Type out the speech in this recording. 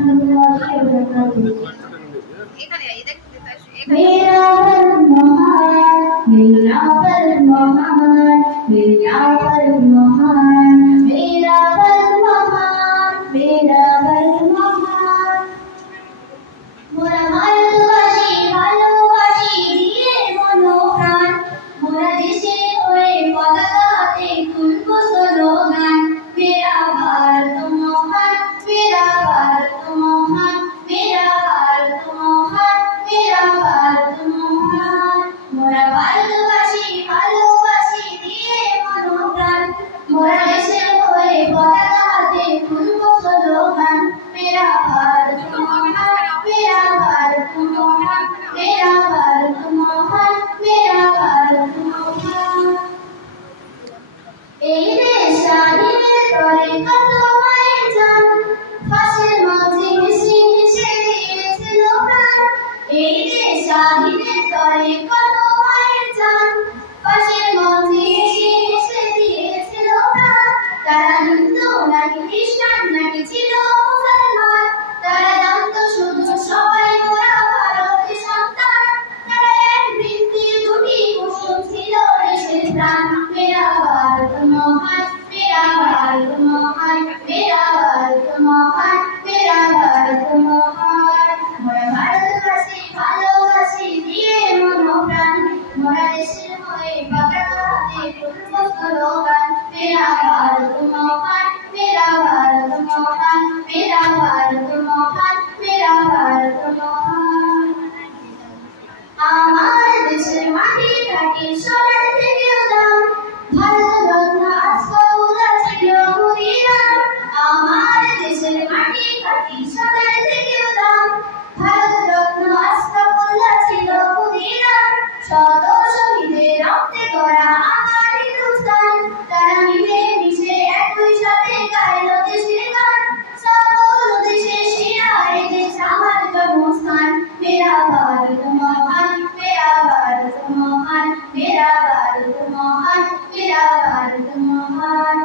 रहमतुल्लाहि व बरकातुहू। मेरा बल महान, मेरा बल महान, मेरा बल महान, मेरा बल महान, मेरा बल महान। मोरा ভালোবাসি দিয়ে মনোপ্রাণ, মোরা দেশের হয়ে পতাকা হাতে তুলবো স্লোগান। মেরা ভারত মহান, মেরা ভারত মহান, মেরা ভারত মহান, মেরা ভারত মহান। মোরা ভালোবাসি দিয়ে মনোপ্রাণ, মোরা দেশের হয়ে পতাকা হাতে তুলবো স্লোগান। মেরা ভারত মহান, मेरा भारत महान, मेरा भारत महान, मेरा भारत महान। এই দেশ স্বাধীনের তরে কত মায়ের জান, ফাঁসির মাঝে হেসে হেসে দিয়েছিল প্রাণ। এই দেশ স্বাধীনের তরে কত মায়ের জান, ফাঁসির মাঝে হেসে হেসে দিয়েছিল প্রাণ। তারা হিন্দু নাকি খ্রিস্টান নাকি ছিল মুসলমান, তারা জানতো শুধু সবাই মোরা ভারতের সন্তান। তারা এক বৃত্তির দুটি কুসুম ছিল দেশের প্রাণ। মেরা ভারত মহান, মেরা ভারত মহান, মেরা ভারত মহান, মেরা ভারত মহান। মোরা ভালোবাসি দিয়ে মনোপ্রাণ, মোরা দেশের হয়ে পতাকা হাতে তুলবো স্লোগান। মেরা ভারত মহান, मेरा भारत महान, मेरा भारत महान, मेरा भारत महान। আমার দেশের মাটি ঘাটি সোনার থেকেও দাম, ভারত রত্ন আজকবুলা ছিল ক্ষুদিরাম। আমার দেশের মাটি ঘাটি সোনার থেকেও দাম, ভারত রত্ন আজকবুলা ছিল ক্ষুদিরাম। শত শহীদের রক্তে গড়া আমার হিন্দুস্তান, তারা মিলে মিশে একই সাথে গাইলো দেশের গান। সকল দেশের সেরা এই দেশ আমার জন্মস্থান। মেরা ভারত মহান, মেরা ভারত মহান, মেরা ভারত মহান, মেরা ভারত মহান।